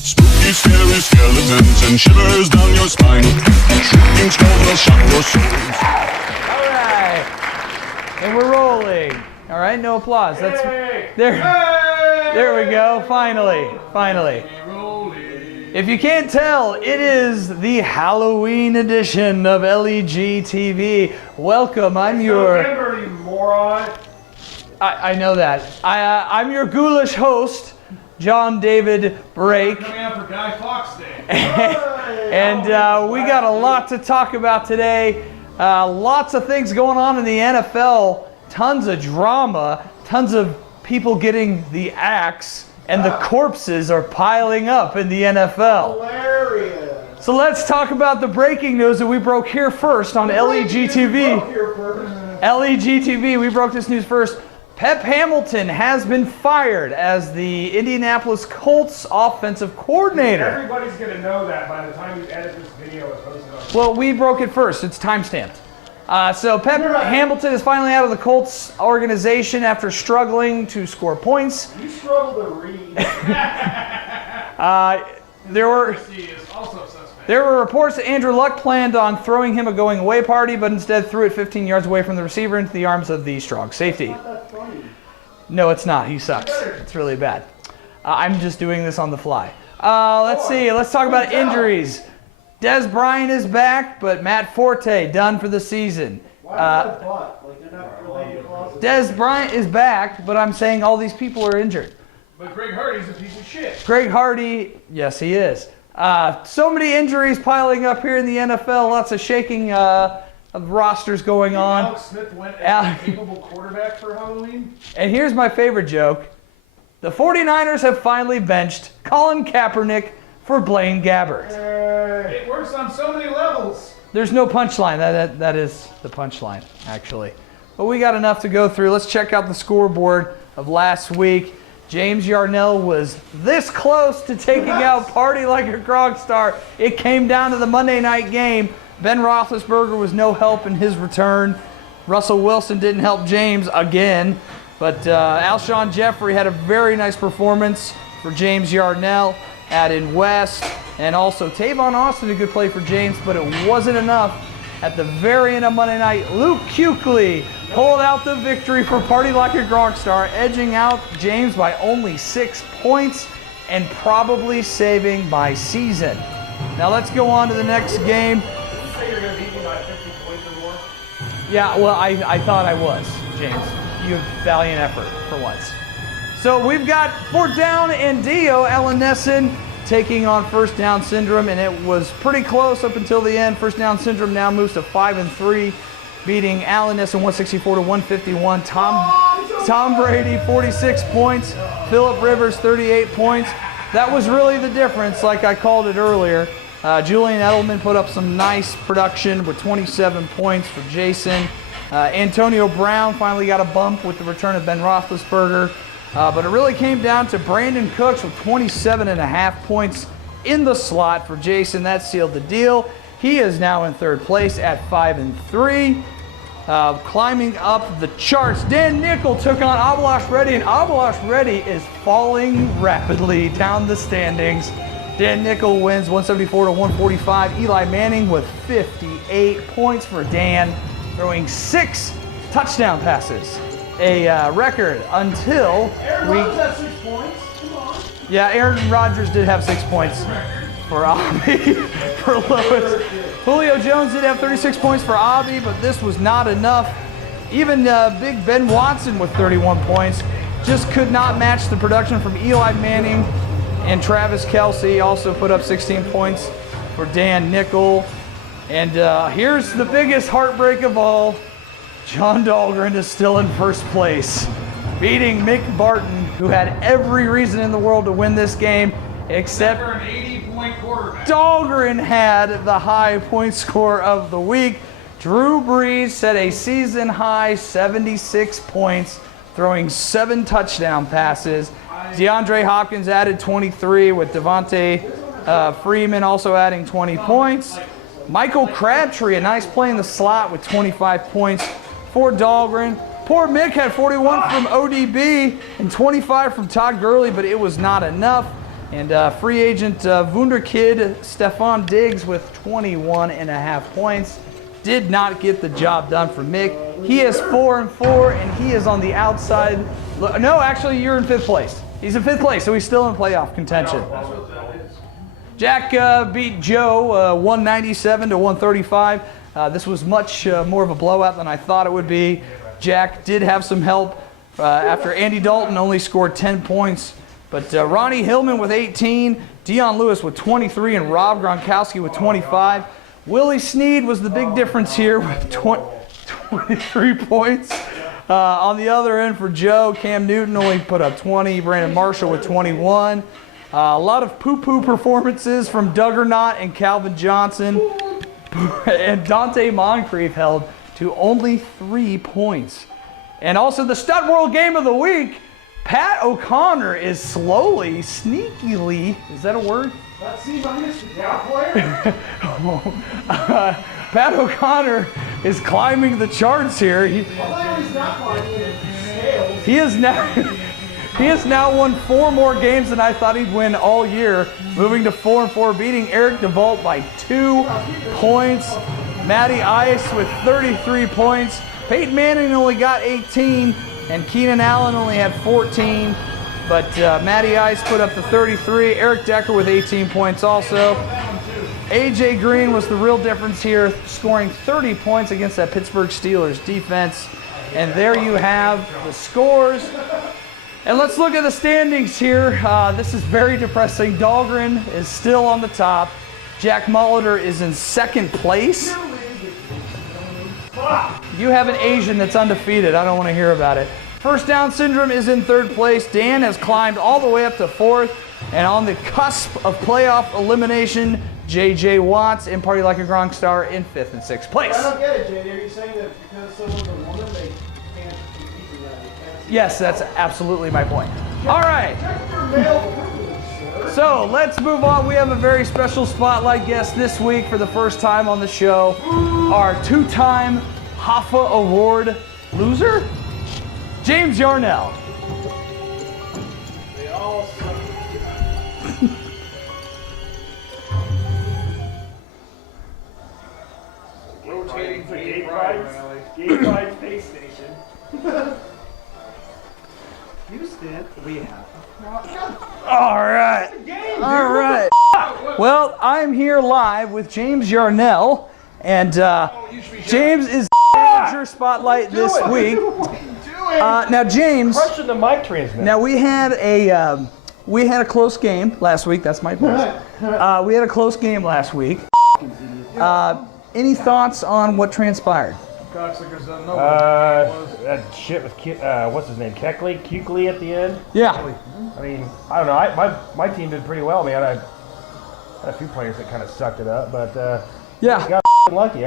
Spooky, scary skeletons and shivers down your spine. Shrieking skulls will shock your soul. All right, and we're rolling. All right, no applause. That's there. There we go. Finally. If you can't tell, it is the Halloween edition of LEG TV. Welcome. I'm your. November, you moron. I know that. I'm your ghoulish host, John David Brake. Coming out for Guy Fawkes Day. And we got a lot to talk about today. Lots of things going on in the NFL. Tons of drama. Tons of people getting the axe. And the corpses are piling up in the NFL. Hilarious. So let's talk about the breaking news that we broke here first on LEG TV. LEG TV, we broke this news first. Pep Hamilton has been fired as the Indianapolis Colts offensive coordinator. Everybody's going to know that by the time you edit this video and post it on. Well, we broke it first. It's timestamped. So Pep Hamilton is finally out of the Colts organization after struggling to score points. You struggle to read. There were He is also suspect. There were reports that Andrew Luck planned on throwing him a going-away party, but instead threw it 15 yards away from the receiver into the arms of the strong safety. No, it's not. He sucks. It's really bad. I'm just doing this on the fly. Let's see. Let's talk about injuries. Des Bryant is back, but Matt Forte done for the season. Des Bryant is back, but I'm saying all these people are injured. But Greg Hardy's a piece of shit. Greg Hardy, yes, he is. So many injuries piling up here in the NFL. Lots of shaking of rosters going on. Alex Smith went as a capable quarterback for Halloween. And here's my favorite joke. The 49ers have finally benched Colin Kaepernick for Blaine Gabbert. It works on so many levels. There's no punchline. That is the punchline, actually. But we got enough to go through. Let's check out the scoreboard of last week. James Yarnell was this close to taking out Party Like a Grog Star. It came down to the Monday night game. Ben Roethlisberger was no help in his return. Russell Wilson didn't help James again. But Alshon Jeffrey had a very nice performance for James Yarnell. Added West, and also Tavon Austin, a good play for James, but it wasn't enough. At the very end of Monday night, Luke Kuechly pulled out the victory for Party Like a Grog Star, edging out James by only 6 points and probably saving my season. Now let's go on to the next game. Did you say you're going to beat me by 50 points or more? Yeah, well, I thought I was, James. You have valiant effort for once. So we've got fourth down and Dio Alanessen taking on first down syndrome, and it was pretty close up until the end. First down syndrome now moves to 5-3, beating Alanessen 164-151. Tom Brady 46 points, Phillip Rivers 38 points. That was really the difference, like I called it earlier. Julian Edelman put up some nice production with 27 points for Jason. Antonio Brown finally got a bump with the return of Ben Roethlisberger. But it really came down to Brandon Cooks with 27.5 points in the slot for Jason. That sealed the deal. He is now in third place at 5-3. Climbing up the charts, Dan Nickel took on Abalash Reddy, and Abalash Reddy is falling rapidly down the standings. Dan Nickel wins 174-145. Eli Manning with 58 points for Dan, throwing 6 touchdown passes. A record until Aaron Rodgers had 6 points. Come on. Yeah, Aaron Rodgers did have 6 points for Abby, for Lewis. Julio Jones did have 36 points for Abby, but this was not enough. Even Big Ben Watson with 31 points just could not match the production from Eli Manning, and Travis Kelce also put up 16 points for Dan Nickel. And here's the biggest heartbreak of all. John Dahlgren is still in first place, beating Mick Barton, who had every reason in the world to win this game, except for an 80-point Dahlgren had the high point score of the week. Drew Brees set a season high 76 points, throwing 7 touchdown passes. DeAndre Hopkins added 23 with Devontae Freeman also adding 20 points. Michael Crabtree, a nice play in the slot with 25 points for Dahlgren. Poor Mick had 41 from ODB and 25 from Todd Gurley, but it was not enough. And free agent Wunderkid Stephon Diggs with 21.5 points did not get the job done for Mick. He is 4-4, and he is on the outside. No, actually, you're in 5th place. He's in 5th place, so he's still in playoff contention. Jack beat Joe 197 to 135. This was much more of a blowout than I thought it would be. Jack did have some help after Andy Dalton only scored 10 points. But Ronnie Hillman with 18, Dion Lewis with 23, and Rob Gronkowski with 25. Willie Snead was the big difference here with 23 points. On the other end for Joe, Cam Newton only put up 20, Brandon Marshall with 21. A lot of poo-poo performances from Duggernaut and Calvin Johnson. And Dante Moncrief held to only 3 points. And also the Stud World Game of the Week, Pat O'Connor is slowly, sneakily, is that a word? That seems like Mr. Down player. Pat O'Connor is climbing the charts here. He has now won 4 more games than I thought he'd win all year, moving to 4-4, beating Eric DeVault by 2 points. Matty Ice with 33 points. Peyton Manning only got 18, and Keenan Allen only had 14. But Matty Ice put up the 33. Eric Decker with 18 points also. A.J. Green was the real difference here, scoring 30 points against that Pittsburgh Steelers defense. And there you have the scores. And let's look at the standings here. This is very depressing. Dahlgren is still on the top. Jack Molitor is in 2nd place. You have an Asian that's undefeated. I don't want to hear about it. First Down Syndrome is in 3rd place. Dan has climbed all the way up to 4th. And on the cusp of playoff elimination, J.J. Watts and Party Like a Gronk Star in 5th and 6th place. I don't get it, JD. Are you saying that because someone's a woman, they can't compete in that? Yes, that's absolutely my point. All right. So let's move on. We have a very special spotlight guest this week for the first time on the show. Our 2-time Hoffa Award loser, James Yarnell. They all suck. Rotating for Gateway Space Station. Houston, we have. All right. All right. Well, I'm here live with James Yarnell, and James is manager spotlight this week. Now, James. Crushing the mic transmitter. Now we had a close game last week. That's my point. We had a close game last week. Any thoughts on what transpired? That shit with what's his name, Kuechly at the end. Yeah. I mean, I don't know. My team did pretty well, man. I had a few players that kind of sucked it up, but Yeah. got lucky.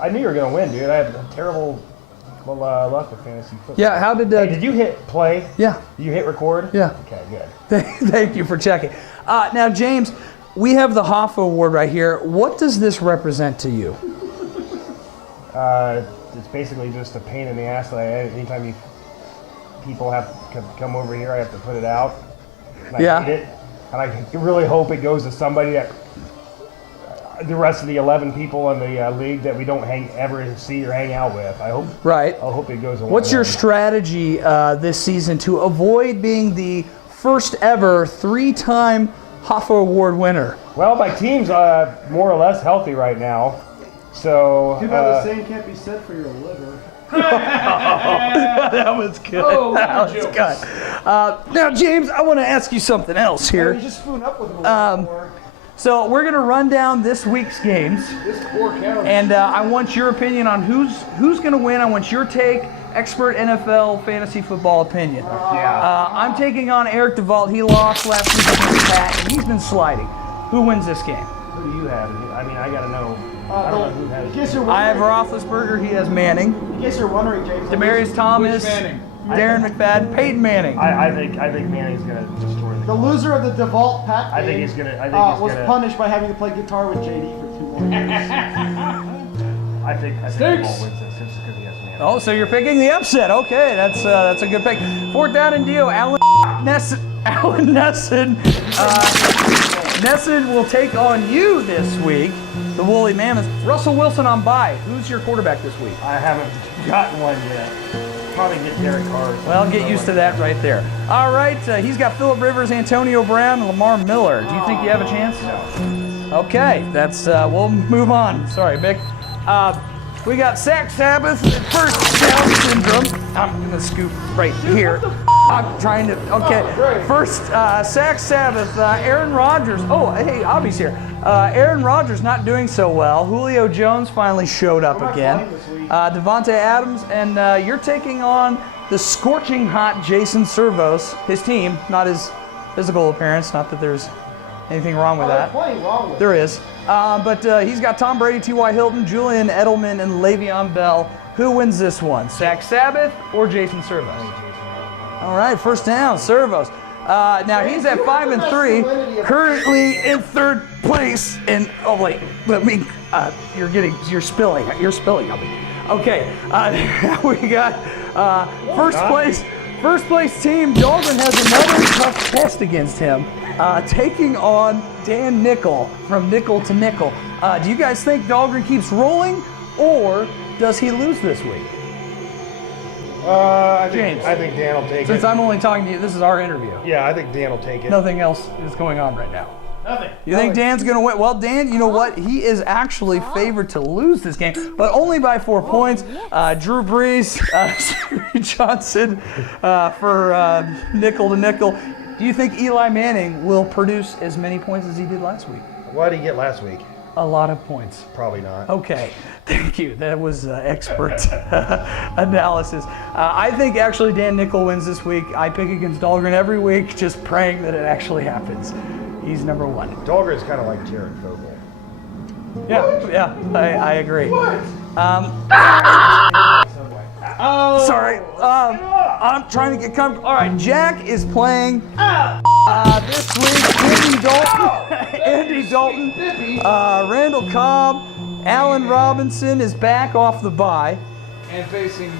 I knew you were gonna win, dude. I had terrible luck with fantasy football. Yeah. How did? Hey, did you hit play? Yeah. Did you hit record? Yeah. Okay, good. Thank you for checking. Now, James, we have the Hoffa Award right here. What does this represent to you? It's basically just a pain in the ass. Anytime people have to come over here, I have to put it out. And I hate it. And I really hope it goes to somebody that the rest of the 11 people in the league that we don't ever see or hang out with. I hope. Right. I hope it goes. What's your strategy this season to avoid being the first ever 3-time Hoffa Award winner? Well, my team's more or less healthy right now. So. Too bad the same can't be said for your liver. That was good. That was good. Now, James, I want to ask you something else here. You just spoon up with him. So we're going to run down this week's games, This poor cow. and I want your opinion on who's going to win. I want your take, expert NFL fantasy football opinion. Yeah. I'm taking on Eric DeVault. He lost last week against Pat, and he's been sliding. Who wins this game? Who do you have? I mean, I gotta know. I don't know who has. In case you're I have wondering, Roethlisberger. He has Manning. in case you're wondering, James. Demarius Thomas, Manning? Darren McFadden, Peyton Manning. I think Manning's gonna destroy The loser of the DeVault Pack I think game, he's gonna. was punished by having to play guitar with JD for 2 more years. I think DeVault wins this just because he has Manning. Oh, so you're picking the upset. Okay, that's a good pick. 4th down and Dio. Allen Nesson. Nesson will take on you this week. The Woolly Mammoths. Russell Wilson on bye. Who's your quarterback this week? I haven't gotten one yet. Probably get Derek Carr. Well, get used to that right there. All right, he's got Phillip Rivers, Antonio Brown, and Lamar Miller. Do you think you have a chance? No. Okay, we'll move on. Sorry, Mick. We got Sack Sabbath and first down syndrome. I'm gonna scoop right here. I'm trying to. Okay, first Sack Sabbath. Aaron Rodgers. Oh, hey, Abby's here. Aaron Rodgers not doing so well. Julio Jones finally showed up again. Devontae Adams, and you're taking on the scorching hot Jason Servos. His team, not his physical appearance. Not that there's anything wrong with that. Plenty wrong with There is. But he's got Tom Brady, T.Y. Hilton, Julian Edelman, and Le'Veon Bell. Who wins this one? Sack Sabbath or Jason Servos? All right, first down, Servos. Now he's at 5-3, currently in 3rd place. And oh wait, let me. You're spilling on me. Okay, we got first place team. Dalton has another tough test against him, taking on Dan Nickel from Nickel to Nickel. Do you guys think Dahlgren keeps rolling, or does he lose this week? James. I think Dan will take Since it. I'm only talking to you, this is our interview. Yeah, I think Dan will take it. Nothing else is going on right now. Nothing. You think Dan's going to win? Well, Dan, you know what? He is actually favored to lose this game, but only by 4 points. Drew Brees, Siri Johnson for nickel to nickel. Do you think Eli Manning will produce as many points as he did last week? What did he get last week? A lot of points. Probably not. Okay, thank you. That was expert analysis. I think actually Dan Nickel wins this week. I pick against Dahlgren every week, just praying that it actually happens. He's number 1. Dahlgren's kind of like Jared Fogle. Yeah, I agree. Sorry, I'm trying to get comfortable. All right, Jack is playing this week. Andy Dalton, Randall Cobb, Allen Robinson is back off the bye. And facing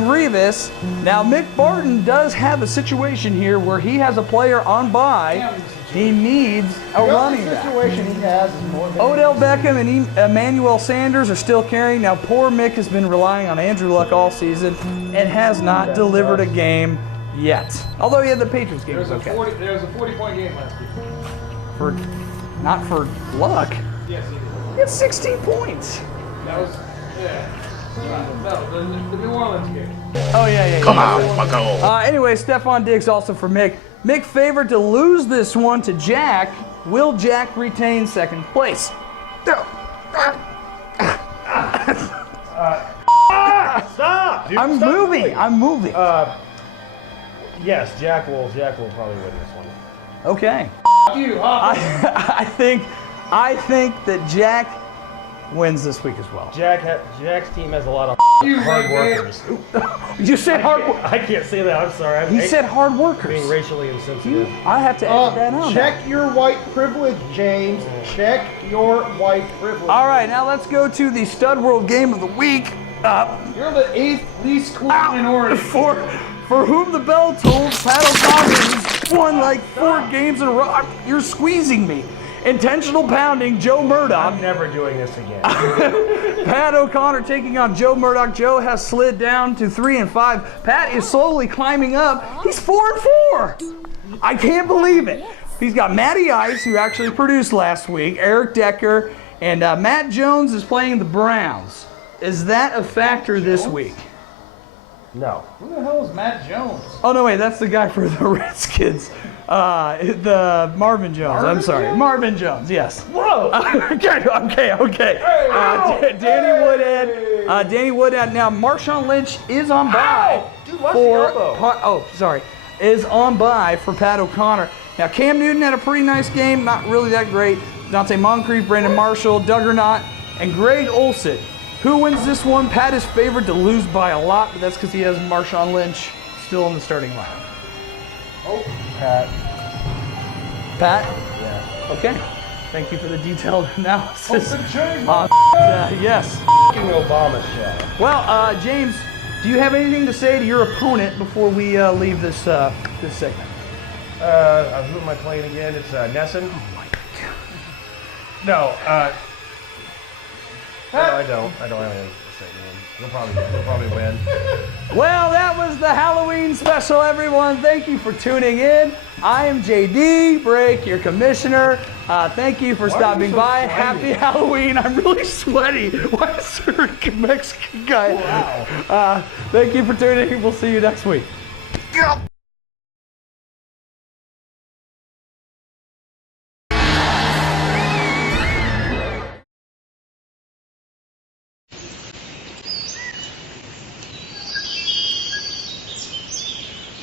Revis. Now, Mick Barton does have a situation here where he has a player on bye. He needs a running back. The situation he has is more than Odell Beckham and Emmanuel Sanders are still carrying. Now, poor Mick has been relying on Andrew Luck all season and has not delivered a game yet. Although he had the Patriots game. There was a Okay. 40-point game last week. Not for Luck. Yes, he did. He had 16 points. That was, yeah. No, the New Orleans game. Oh, yeah. Come on, bucko. Anyway, Stephon Diggs also for Mick. Mick favored to lose this one to Jack. Will Jack retain 2nd place? Stop, dude. I'm moving. Yes, Jack will probably win this one. Okay. You, I think that Jack wins this week as well. Jack's team has a lot of hard workers. You said hard. I can't say that. I'm sorry. He said hard being workers. racially insensitive. I have to edit that out. check your white privilege, James. Check your white privilege. All right, now let's go to the Stud World Game of the Week. You're the 8th least cool in Oregon. For whom the bell tolls, Pat O'Connor has won like 4 games in a row. You're squeezing me. Intentional pounding, Joe Murdoch. I'm never doing this again. Pat O'Connor taking on Joe Murdoch. Joe has slid down to 3-5. Pat is slowly climbing up. He's 4-4. I can't believe it. He's got Matty Ice, who actually produced last week, Eric Decker, and Matt Jones is playing the Browns. Is that a factor this week? No. Who the hell is Matt Jones? Oh, no, wait, that's the guy for the Redskins. The Marvin Jones. I'm sorry. Marvin Jones, yes. Whoa! Okay. Danny Woodhead. Now, Marshawn Lynch is on bye. Dude, watch the elbow. is on bye for Pat O'Connor. Now, Cam Newton had a pretty nice game, not really that great. Dante Moncrief, Brandon Marshall, Duggernaut, and Greg Olson. Who wins this one? Pat is favored to lose by a lot, but that's because he has Marshawn Lynch still in the starting lineup. Oh, Pat. Pat? Yeah. Okay. Thank you for the detailed analysis. Oh, Yes. Fucking Obama show. Well, James, do you have anything to say to your opponent before we leave this this segment? Who am I playing again? It's Nesson. Oh my God. No, no, I don't. I don't have anything to say to him. He'll probably win. Well, that was the Halloween special, everyone. Thank you for tuning in. I am JD Break, your commissioner. Thank you for stopping by. sweaty? Happy Halloween. I'm really sweaty. Why is there a Mexican guy? Wow. Thank you for tuning in. We'll see you next week.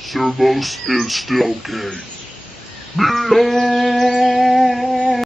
Servos is still gay.